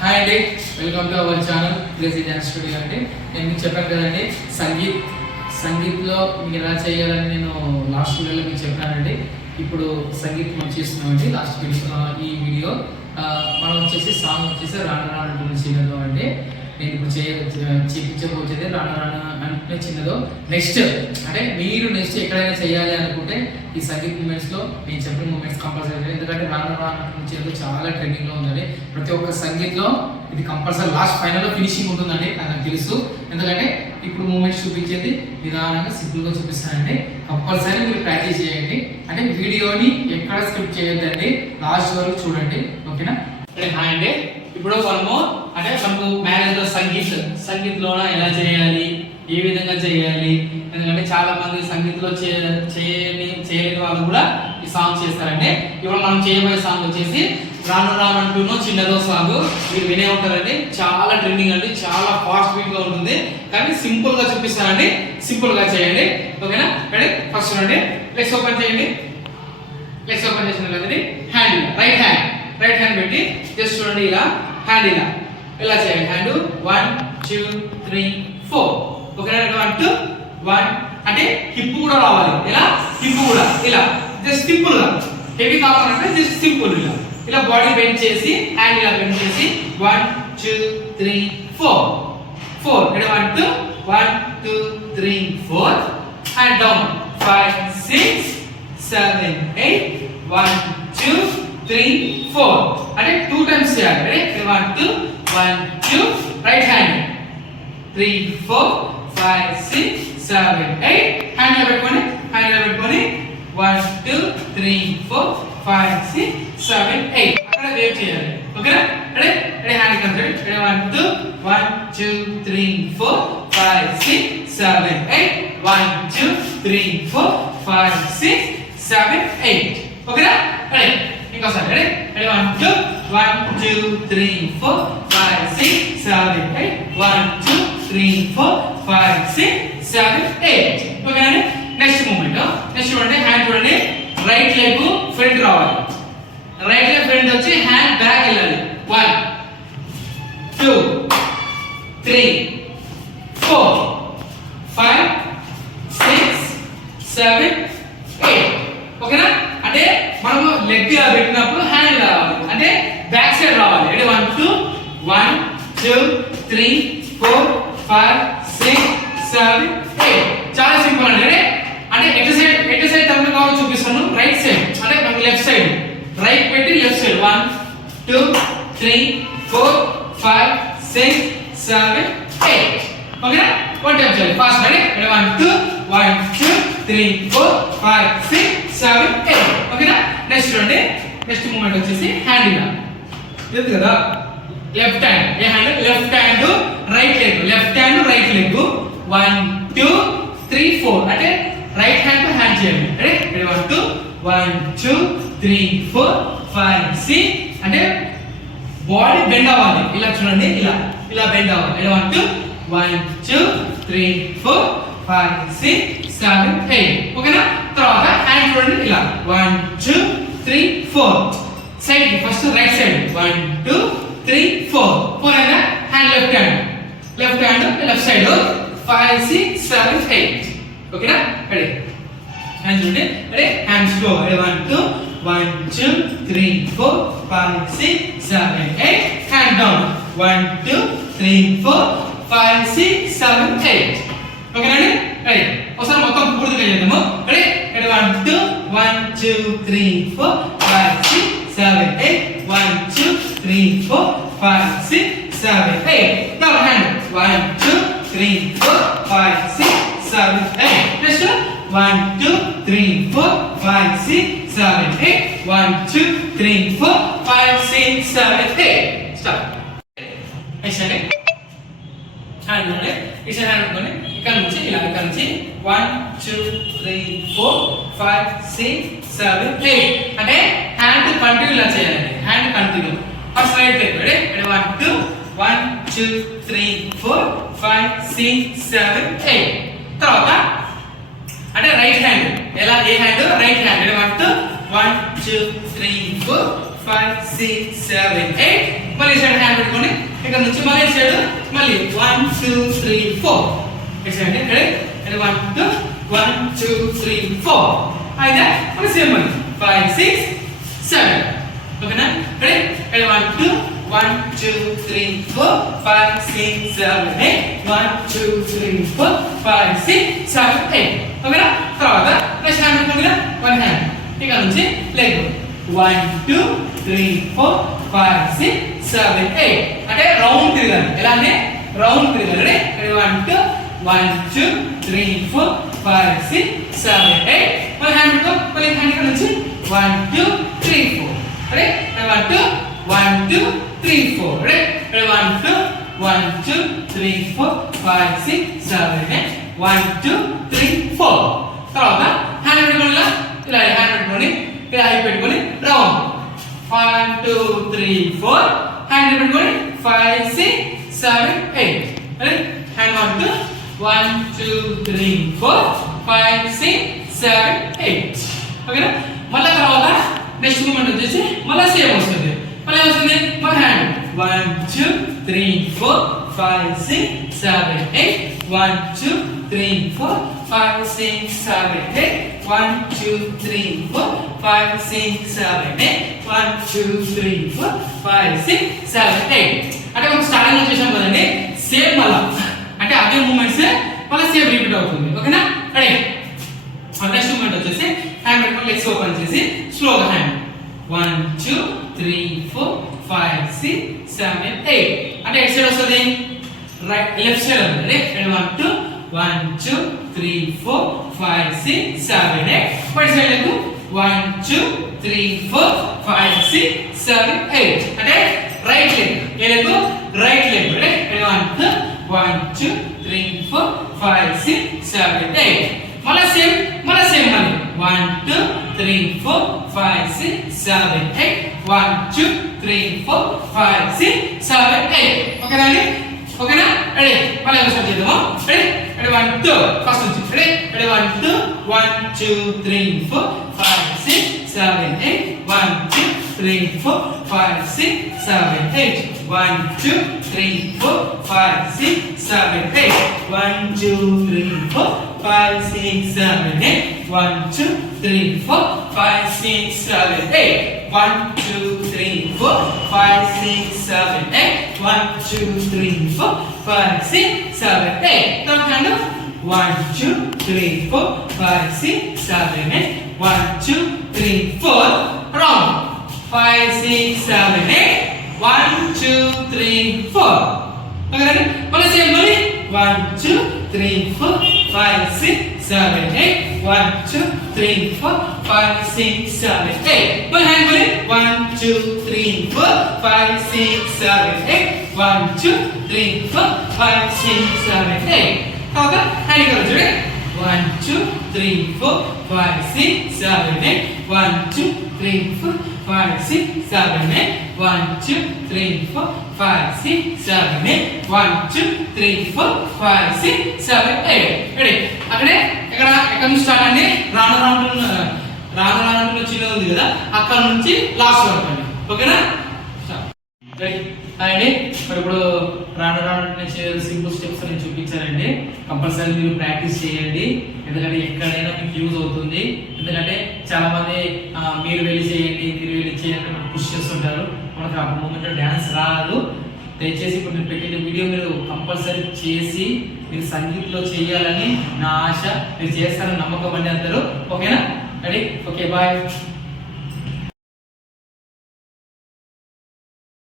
Hi అండి, welcome to our channel crazy dance studio అండి. నేను మీకు చెప్పాను కదండి, సంగీత్లో మీరు ఎలా చేయాలని నేను లాస్ట్ వీడియోలో మీకు చెప్పానండి. ఇప్పుడు సంగీత్ మనం చేస్తున్నామండి. లాస్ట్ వీడియో ఈ వీడియో మనం వచ్చేసి సాంగ్ వచ్చేసి రాను రాను అంటున్న చిన్నదో అండి. నేను ఇప్పుడు చూపించబోచేది రాను రాను అంటున్న చిన్నదో. నెక్స్ట్ అంటే మీరు నెక్స్ట్ ఎక్కడైనా చేయాలి అనుకుంటే ఈ సంగీత్ మూమెంట్స్లో నేను చెప్పిన మూమెంట్స్ కంపల్సరీ, ఎందుకంటే రాను రాను అంటున్న చిన్నదో చాలా ట్రెండింగ్లో ఉందండి. ప్రతి ఒక్క సంగీత్లో ఇది కంపల్సరీ లాస్ట్ ఫైనల్లో ఫినిషింగ్ ఉంటుందండి, నాకు తెలుసు. ఎందుకంటే ఇప్పుడు మూమెంట్స్ చూపించేది నిదానంగా సింపుల్గా చూపిస్తానండి. కంపల్సరీ మీరు ప్రాక్టీస్ చేయండి. అంటే వీడియోని ఎక్కడ స్కిప్ చేయొద్దండి, లాస్ట్ వరకు చూడండి, ఓకేనా? హాయ్ అండి, ఇప్పుడు మనకు మ్యారేజ్ లో సంగీత్లోన ఎలా చేయాలి, ఏ విధంగా చేయాలి, ఎందుకంటే చాలా మంది సంగీత్లో చేయలేని వాళ్ళు కూడా ఈ సాంగ్ చేస్తారండి. ఇప్పుడు మనం చేయబోయే సాంగ్ వచ్చేసి రాను రాను అంటూనో చిన్నదో సాంగ్. మీరు వినే ఉంటారండి, చాలా ట్రెండింగ్ అండి, చాలా ఫాస్ట్ బీట్ గా ఉంటుంది. కానీ సింపుల్ గా చూపిస్తానండి, సింపుల్ గా చేయండి, ఓకేనా? రెడీ? ఫస్ట్ చూడండి, లెగ్స్ ఓపెన్ చేయండి. లెగ్స్ ఓపెన్ చేసిన కదండి, హ్యాండ్ రైట్ హ్యాండ్ పెట్టి జస్ట్ చూడండి, ఇలా హ్యాండ్ ఇలా చేయండి. హ్యాండ్ 1 2 3 4, ఓకేనా? 1 2 1 అంటే హిప్ కూడా రావాలి, ఇలా హిప్ కూడా ఇలా జస్ట్ సింపుల్ గా. హెవీ కావాలంటే జస్ట్ సింపుల్ ఇలా బాడీ బెండ్ చేసి హ్యాండ్ ఇలా బెండ్ చేసి 1 2 3 4 రెడీ? 1 2 1 2 3 4 and down 5 6 7 8 1 2 3 4 అంటే 2 టైమ్స్ చేయాలి. రెడీ? 1 2 1 2 రైట్ హ్యాండ్ 3 4 5 6 7 8 హ్యాండ్ లో పెట్టుకొని 1 2 3 4 5 6 7 8 అక్కడ వేవ్ చేయాలి, ఓకేనా? రెడీ? Hand complete. రెడీ? 1 2 1 2 3 4 5 6 7 8 1 2 3 4 5 6 7 8, ఓకేనా? రెడీ? ఇంకోసారి. రెడీ? 1 2 1 2 3 4 5 6 7 8 1 2 3 4 5 6 7 8, ఓకేనా? నెక్స్ట్ మూమెంట్ చూడండి, హ్యాండ్ చూడండి, రైట్ లెగ్ ఫ్రంట్ రావాలి. రైట్ లెగ్ ఫ్రంట్ వచ్చి హ్యాండ్ బ్యాక్ వెళ్ళాలి. 1 2 3 4 5 6 7 8, ఓకేనా? అంటే మనము లెగ్ పెట్టినప్పుడు హ్యాండ్ రావాలి, అంటే బ్యాక్ సైడ్ రావాలి. రెడీ? 1 2 1 2 3 4 5 6 7 8 చాలా సింపుల్ అండి. రెడీ? అంటే ఎటు సైడ్ తమ్ముడు కావాలో చూపిస్తాను. రైట్ సైడ్ అంటే మనకి లెఫ్ట్ సైడ్, రైట్ పెట్టి లెఫ్ట్ సైడ్ 1 2 3 4 5 6 7 8, ఓకేనా? వన్ టైం చేయాలి ఫాస్ట్. రెడీ? 1 2 1 2 3 4 5 6 7 8, ఓకేనా? నెక్స్ట్ చూడండి, నెక్స్ట్ మూమెంట్ వచ్చేసి హ్యాండ్ ఇలా లేదు కదా, లెఫ్ట్ హ్యాండ్. ఏ hand? Left hand right leg, left hand right leg 1 2 3 4 అంటే రైట్ హ్యాండ్ తో హ్యాండ్ చేయండి. రెడీ? 1 2 1 2 3 4 5 6 అంటే బాడీ బెండ్ అవ్వాలి, ఇలా చూడండి, ఇలా బెండ్ అవ్వాలి. 1 2 1 2 3 4 5 6 7 8, ఓకేనా? తర్వాత హ్యాండ్ చూడండి, ఇలా 1 2 3 4 సైడ్ కి ఫస్ట్ రైట్ సైడ్ 1 2 3 4 అయినా hand left hand left side 5 6 7 8, ఓకేనా? రెడీ? హ్యాండ్ చూడండి, ready? Hand slow. 1 2 1 2 3 4 5 6 7 8 hand down 1 2 3 4 5 6 7 8, ఓకేనండి? రెడీ? ఒకసారి మొత్తం పూర్తిగా చేద్దాము. Ready? 1 2 1 2 3 4 5 6 7 8 1 2 3 4 5 6 7 8 down hand 1 2 3 4 5 6 7 8 next 1 2 3 4 5 6 7 8 1 2 3 4 5 6 7 8 stop. Next అండి హ్యాండ్ అంటే ఇట్లా హ్యాండ్ అనుకోండి, ఇక్కడ నుంచి 1 2 3 4 5 6 7 8 అంటే హ్యాండ్ కంటిన్యూ ఇలా చేయాలి. Hand continue first right leg. Ready? 1 2 1 2 3 4 5 6 7 8 తర్వాత అంటే రైట్ హ్యాండ్ ఎలా, ఏ హ్యాండ్? Right hand. 1 2 1 2 3 4 5 6 7 8 మళ్ళీ ఈ సైడ్ హ్యాండ్ పెట్టుకొని ఇక్కడ నుంచి మళ్ళీ ఈ సైడ్ మళ్ళీ 1 2 3 4 ఇటు సైడ్ ఇక్కడ 1 2 1 2 3 4 అయితే మళ్ళీ సేమ్ మళ్ళీ 5 6 7 ఓకేనా రెడీ 1 2 1 2 3 4 5 6 7 8 1 2 3 4 5 6 7 8 ఓకేనా తర్వాత నెక్స్ట్ హ్యాండ్ పెట్టుకొని వన్ హ్యాండ్ ఇక్కడ నుంచి లెగ్ 1 2 3 4 5 6 7 8 అంటే రౌండ్ తిరగాలి ఎలా అంటే రౌండ్ తిరగాలి రెడీ 1 2 1 2 3 4 5 6 7 8 మళ్ళీ హ్యాండ్ పెట్టుకో మళ్ళీ హ్యాండ్ ఇక్కడ నుంచి 1 2 3 4 రెడీ 1 2 1 2 3 4 రెడీ 1 2 1 2 3 4 5 6 7 8 1 2 3 4 తర్వాత హ్యాండ్ పెట్టుకొని ఇలా హ్యాండ్ పెట్టుకొని ఇలా హై పెట్టుకొని రౌండ్ 1 2 3 4 హ్యాండ్ పెట్టుకొని 5 6 7 8 రెడీ హ్యాండ్ 1 2 1 2 3 4 5 6 7 8 ఓకేనా మళ్ళీ తర్వాత నెక్స్ట్ మూమెంట్ వచ్చేసి మళ్ళీ సేమ్ వస్తుంది మళ్ళీ వస్తుంది మన హ్యాండ్ 1 2 3 4 5 6 7 8 1 2 3 4 5 6 7 8 1 2 3 4 5 6 7 8 1 2 3 4 5 6 7 8 అంటే మనం స్టార్టింగ్ లో చేసాం కదండి సేమ్ మళ్ళా అంటే అదే మూమెంట్స్ మళ్ళీ సేమ్ రిపీట్ అవుతుంది ఓకేనా రెడీ నెక్స్ట్ మూమెంట్ వచ్చేసి హ్యాండ్ పెట్టుకొని లెగ్స్ ఓపెన్ చేసి స్లోగా హ్యాండ్ 1 2 3 4 5 6 7 8 అంటే ఎట్ సైడ్ వస్తుంది రైట్ లెఫ్ట్ సైడ్ ఉంది రెడీ 1 2 1 2 3 4 5 6 7 8 రైట్ సైడ్ లెగ్ 1 2 3 4 5 6 7 8 అంటే రైట్ లెగ్ ఏ లెగ్ రైట్ లెగ్ రెడీ 1 2 1 2 3 4 5 6 7 8 మళ్ళీ సేమ్ మళ్ళీ 1 2 3 4 5 6 7 8 1 2 3 4 5 6 7 8 ఓకేనా అండి ఓకేనా రెడీ మళ్ళీ స్టార్ట్ చేద్దాము రెడీ 1 2 ఫస్ట్ నుంచి ready 1 2 1 2 3 4 5 6 7 8 1 2 3 4 5 6 7 8 1 2 3 4 5 6 7 8 1 2 3 4 5 6 7 8 1 2 3 4 5 6 7 8 1 2 3 4 5 6 7 8 1 2 3 4 5 6 7 8 third hand 1 2 3 4 5 6 7 8 1 2 3 4 round 5 6 7 8 1 2 3 4 okay ready mali same mali 1 2 3 4 5 6 7 8 1 2 3 4 5 6 7 8 one hand mali 1 2 3 4 5 6 7 8 1 2 3 4 5 6 7 8 okay hand ఇక్కడ చూడండి 1 2 3 4 5 6 7 8 1 2 3 4 5 6 7 8 1 2 3 4 5 6 7 8 1 2 3 4 5 6 7 8 రెడీ అక్కడే ఎక్కడ నుంచి స్టార్ట్ అండి రాను రాను చిన్నది ఉంది కదా అక్కడ నుంచి లాస్ట్ వరకు అండి ఓకేనా రెడీ అండి మరి ఇప్పుడు రాను నుంచి సింపుల్ స్టెప్స్ నేను చూపించానండి కంపల్సరీ మీరు ప్రాక్టీస్ చేయండి ఎందుకంటే ఎక్కడైనా మీకు యూజ్ అవుతుంది ఎందుకంటే చాలా మంది మీరు వెళ్ళి చేయండి పుష్ చేస్తుంటారు మనకు ఆ మూమెంట్లో డ్యాన్స్ రాదు దయచేసి ఇప్పుడు మీరు పెట్టిన వీడియో మీరు కంపల్సరీ చేసి మీరు సంగీత్లో చేయాలని నా ఆశ మీరు చేస్తారని నమ్మకం అండి అందరూ ఓకేనా రెడీ ఓకే బాయ్